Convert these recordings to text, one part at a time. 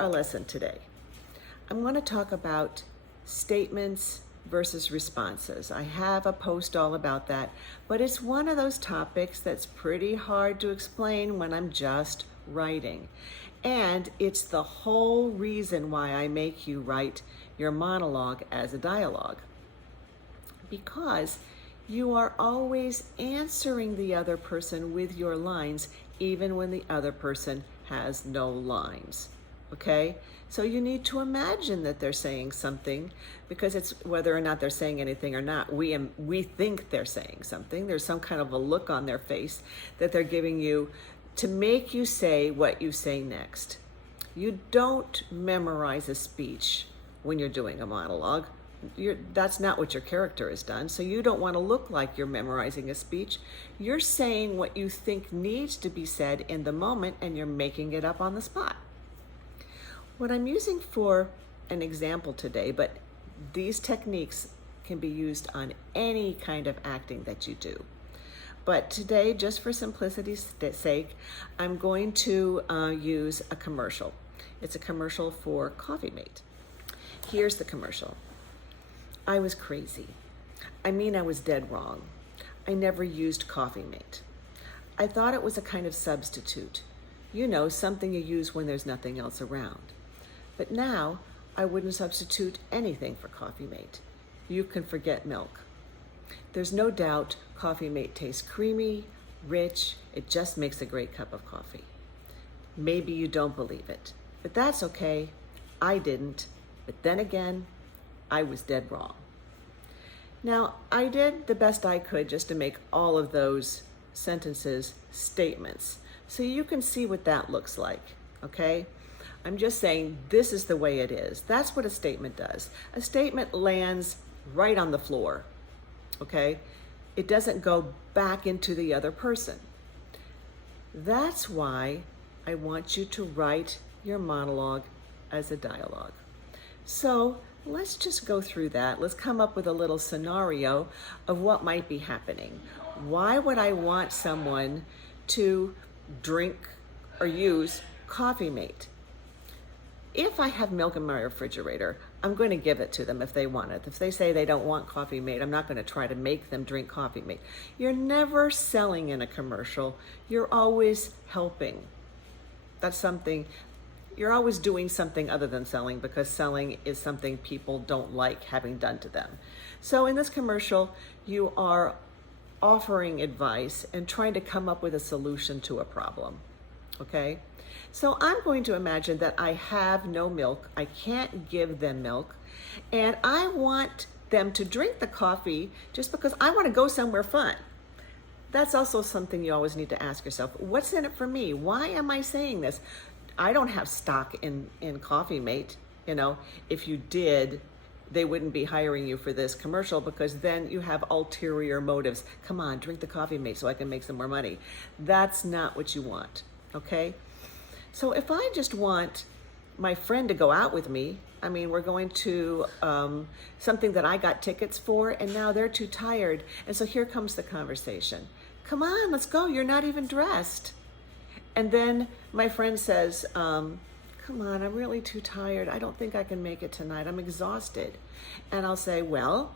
our lesson today, I'm going to talk about statements versus responses. I have a post all about that, but it's one of those topics that's pretty hard to explain when I'm just writing. And it's the whole reason why I make you write your monologue as a dialogue. Because you are always answering the other person with your lines, even when the other person has no lines. Okay? So you need to imagine that they're saying something, because it's whether or not they're saying anything or not, we think they're saying something. There's some kind of a look on their face that they're giving you to make you say what you say next. You don't memorize a speech when you're doing a monologue. That's not what your character has done. So you don't want to look like you're memorizing a speech. You're saying what you think needs to be said in the moment, and you're making it up on the spot. What I'm using for an example today, but these techniques can be used on any kind of acting that you do. But today, just for simplicity's sake, I'm going to use a commercial. It's a commercial for Coffee Mate. Here's the commercial. I was crazy. I was dead wrong. I never used Coffee Mate. I thought it was a kind of substitute. You know, something you use when there's nothing else around. But now, I wouldn't substitute anything for Coffee Mate. You can forget milk. There's no doubt Coffee Mate tastes creamy, rich. It just makes a great cup of coffee. Maybe you don't believe it, but that's okay. I didn't, but then again, I was dead wrong. Now, I did the best I could just to make all of those sentences statements, so you can see what that looks like, okay? I'm just saying this is the way it is. That's what a statement does. A statement lands right on the floor. Okay? It doesn't go back into the other person. That's why I want you to write your monologue as a dialogue. So let's just go through that. Let's come up with a little scenario of what might be happening. Why would I want someone to drink or use Coffee Mate? If I have milk in my refrigerator, I'm going to give it to them if they want it. If they say they don't want Coffee Mate, I'm not going to try to make them drink Coffee Mate. You're never selling in a commercial. You're always helping. That's something, you're always doing something other than selling, because selling is something people don't like having done to them. So in this commercial, you are offering advice and trying to come up with a solution to a problem. Okay? So I'm going to imagine that I have no milk, I can't give them milk, and I want them to drink the coffee just because I want to go somewhere fun. That's also something you always need to ask yourself. What's in it for me? Why am I saying this? I don't have stock in Coffee Mate. You know, if you did, they wouldn't be hiring you for this commercial, because then you have ulterior motives. Come on, drink the Coffee Mate so I can make some more money. That's not what you want, okay? So if I just want my friend to go out with me, we're going to something that I got tickets for, and now they're too tired. And so here comes the conversation. Come on, let's go. You're not even dressed. And then my friend says, come on, I'm really too tired. I don't think I can make it tonight. I'm exhausted. And I'll say, well,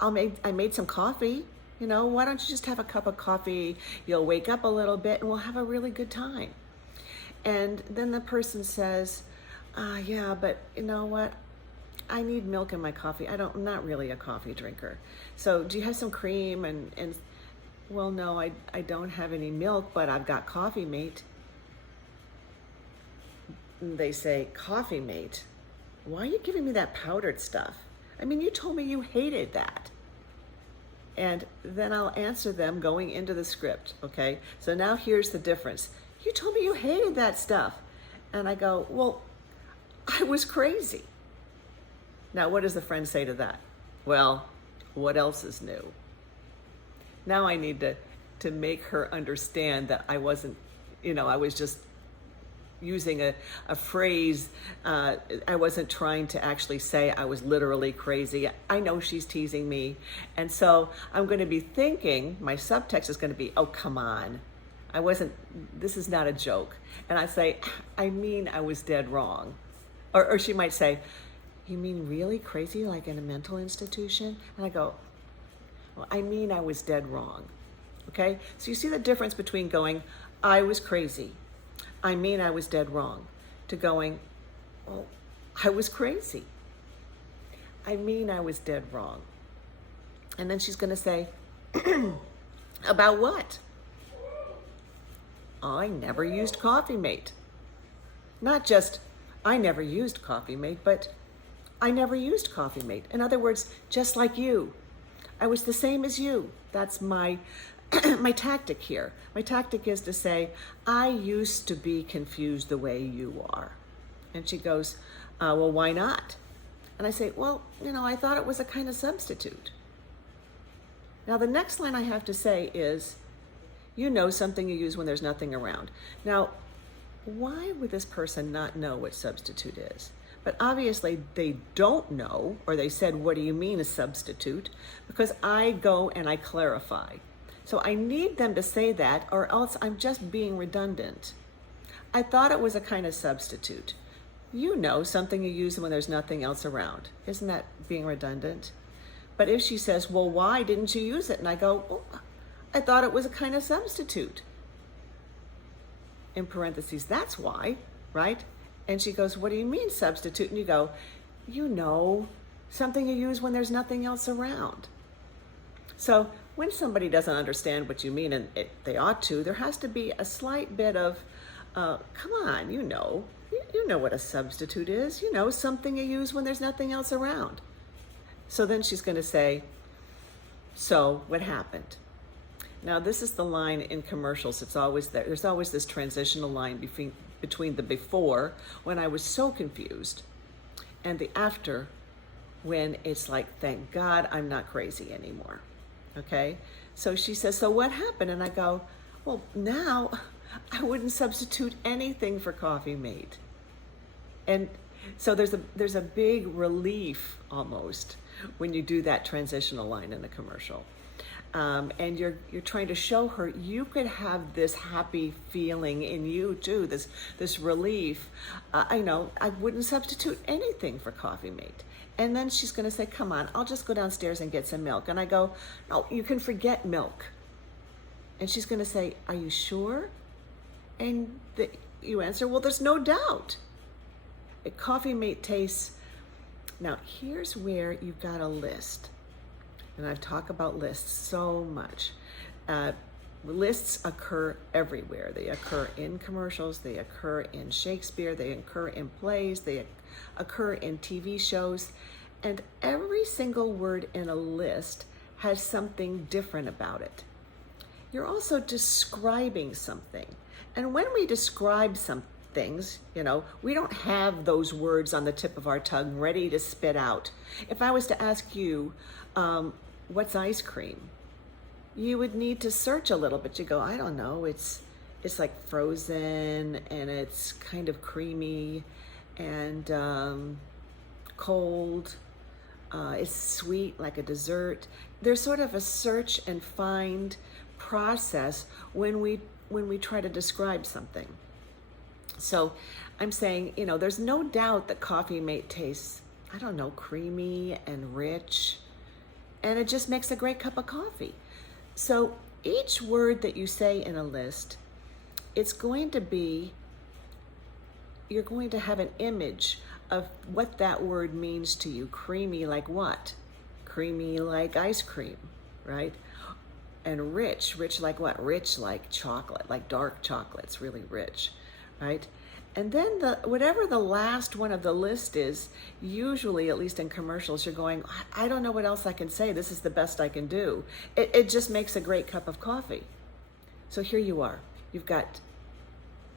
I made some coffee. You know, why don't you just have a cup of coffee? You'll wake up a little bit and we'll have a really good time. And then the person says, yeah, but you know what? I need milk in my coffee. I'm not really a coffee drinker. So do you have some cream? And well, no, I don't have any milk, but I've got Coffee Mate. And they say, Coffee Mate? Why are you giving me that powdered stuff? You told me you hated that. And then I'll answer them going into the script, okay? So now here's the difference. You told me you hated that stuff. And I go, well, I was crazy. Now, what does the friend say to that? Well, what else is new? Now I need to make her understand that I wasn't, I was just using a phrase. I wasn't trying to actually say I was literally crazy. I know she's teasing me. And so I'm going to be thinking, my subtext is going to be, oh, come on. this is not a joke. And I say, I mean, I was dead wrong. Or she might say, you mean really crazy, like in a mental institution? And I go, well, I mean, I was dead wrong. Okay? So you see the difference between going, I was crazy. I mean, I was dead wrong, to going, well, I was crazy. I mean, I was dead wrong. And then she's going to say, about what? I never used Coffee Mate. Not just, I never used Coffee Mate, but I never used Coffee Mate. In other words, just like you. I was the same as you. That's my my tactic here. My tactic is to say, I used to be confused the way you are. And she goes, well, why not? And I say, well, I thought it was a kind of substitute. Now, the next line I have to say is, something you use when there's nothing around. Now, why would this person not know what substitute is? But obviously they don't know, or they said, what do you mean a substitute? Because I go and I clarify. So I need them to say that, or else I'm just being redundant. I thought it was a kind of substitute. Something you use when there's nothing else around. Isn't that being redundant? But if she says, well, why didn't you use it? And I go, well, I thought it was a kind of substitute. In parentheses, that's why, right? And she goes, what do you mean substitute? And you go, something you use when there's nothing else around. So when somebody doesn't understand what you mean, and they ought to, there has to be a slight bit of, come on, you know what a substitute is. Something you use when there's nothing else around. So then she's going to say, so what happened? Now, this is the line in commercials. It's always there. There's always this transitional line between the before, when I was so confused, and the after, when it's like, thank God I'm not crazy anymore. Okay? So she says, so what happened? And I go, well, now I wouldn't substitute anything for Coffee Mate. And so there's a big relief almost when you do that transitional line in a commercial. And you're trying to show her you could have this happy feeling in you too, this relief. I wouldn't substitute anything for Coffee Mate. And then she's going to say, come on, I'll just go downstairs and get some milk. And I go, no, you can forget milk. And she's going to say, are you sure? And you answer, well, there's no doubt. Coffee Mate tastes. Now, here's where you've got a list. And I've talked about lists so much. Lists occur everywhere. They occur in commercials, they occur in Shakespeare, they occur in plays, they occur in TV shows. And every single word in a list has something different about it. You're also describing something. And when we describe some things, we don't have those words on the tip of our tongue ready to spit out. If I was to ask you, what's ice cream? You would need to search a little bit. You go, I don't know. It's like frozen, and it's kind of creamy and cold. It's sweet like a dessert. There's sort of a search and find process when we try to describe something. So I'm saying, there's no doubt that Coffee Mate tastes, creamy and rich, and it just makes a great cup of coffee. So each word that you say in a list, you're going to have an image of what that word means to you. Creamy like what? Creamy like ice cream, right? And rich like what? Rich like chocolate, like dark chocolate. It's really rich, right? And then whatever the last one of the list is, usually, at least in commercials, you're going, I don't know what else I can say. This is the best I can do. It just makes a great cup of coffee. So here you are.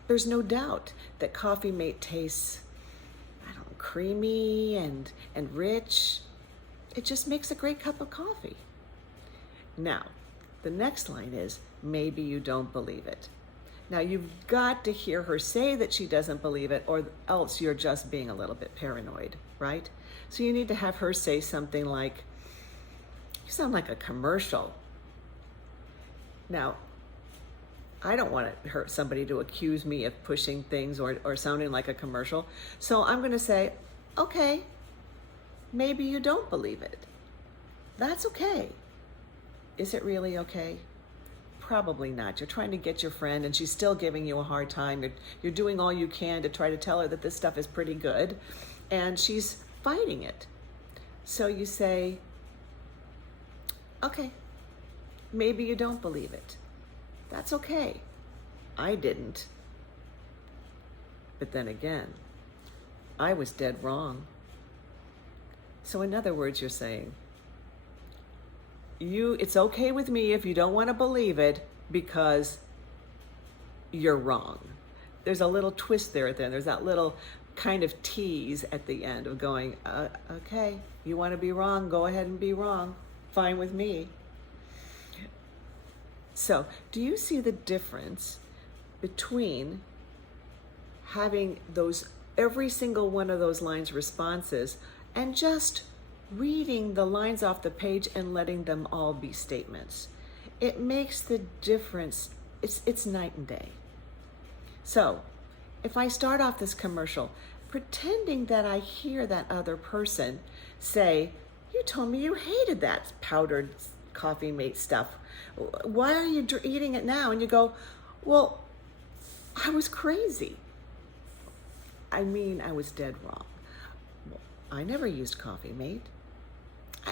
There's no doubt that Coffee Mate tastes, creamy and rich. It just makes a great cup of coffee. Now, the next line is, maybe you don't believe it. Now, you've got to hear her say that she doesn't believe it, or else you're just being a little bit paranoid, right? So you need to have her say something like, you sound like a commercial. Now, I don't want to hurt somebody to accuse me of pushing things or sounding like a commercial. So I'm going to say, okay, maybe you don't believe it. That's okay. Is it really okay? Probably not. You're trying to get your friend and she's still giving you a hard time. You're doing all you can to try to tell her that this stuff is pretty good and she's fighting it. So you say, okay, maybe you don't believe it. That's okay. I didn't. But then again, I was dead wrong. So in other words, you're saying, it's okay with me if you don't want to believe it because you're wrong. There's a little twist there at the end. There's that little kind of tease at the end of going, okay, you want to be wrong, go ahead and be wrong. Fine with me. So, do you see the difference between having every single one of those lines responses and just reading the lines off the page and letting them all be statements? It makes the difference. It's night and day. So, if I start off this commercial pretending that I hear that other person say, you told me you hated that powdered Coffee Mate stuff. Why are you eating it now? And you go, well, I was crazy. I mean, I was dead wrong. I never used Coffee Mate.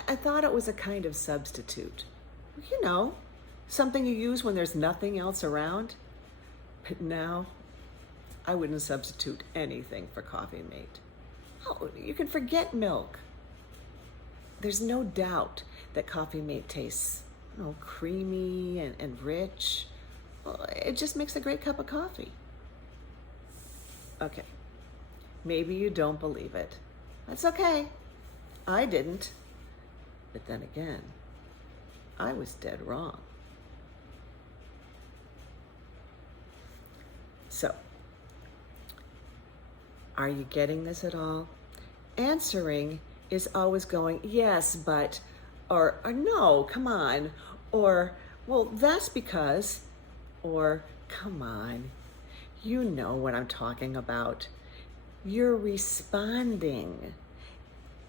I thought it was a kind of substitute. You know, something you use when there's nothing else around. But now, I wouldn't substitute anything for Coffee Mate. Oh, you can forget milk. There's no doubt that Coffee Mate tastes, creamy and rich. Well, it just makes a great cup of coffee. Okay, maybe you don't believe it. That's okay. I didn't. But then again, I was dead wrong. So, are you getting this at all? Answering is always going, yes, but, or no, come on, or, well, that's because, or, come on, you know what I'm talking about. You're responding.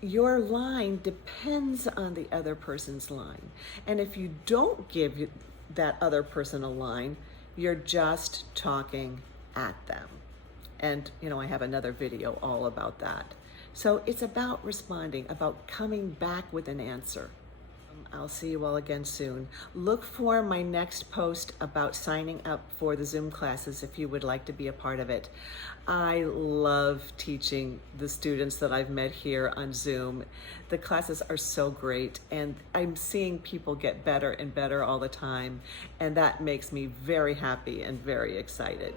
Your line depends on the other person's line. And if you don't give that other person a line, you're just talking at them. And, I have another video all about that. So it's about responding, about coming back with an answer. I'll see you all again soon. Look for my next post about signing up for the Zoom classes if you would like to be a part of it. I love teaching the students that I've met here on Zoom. The classes are so great, and I'm seeing people get better and better all the time, and that makes me very happy and very excited.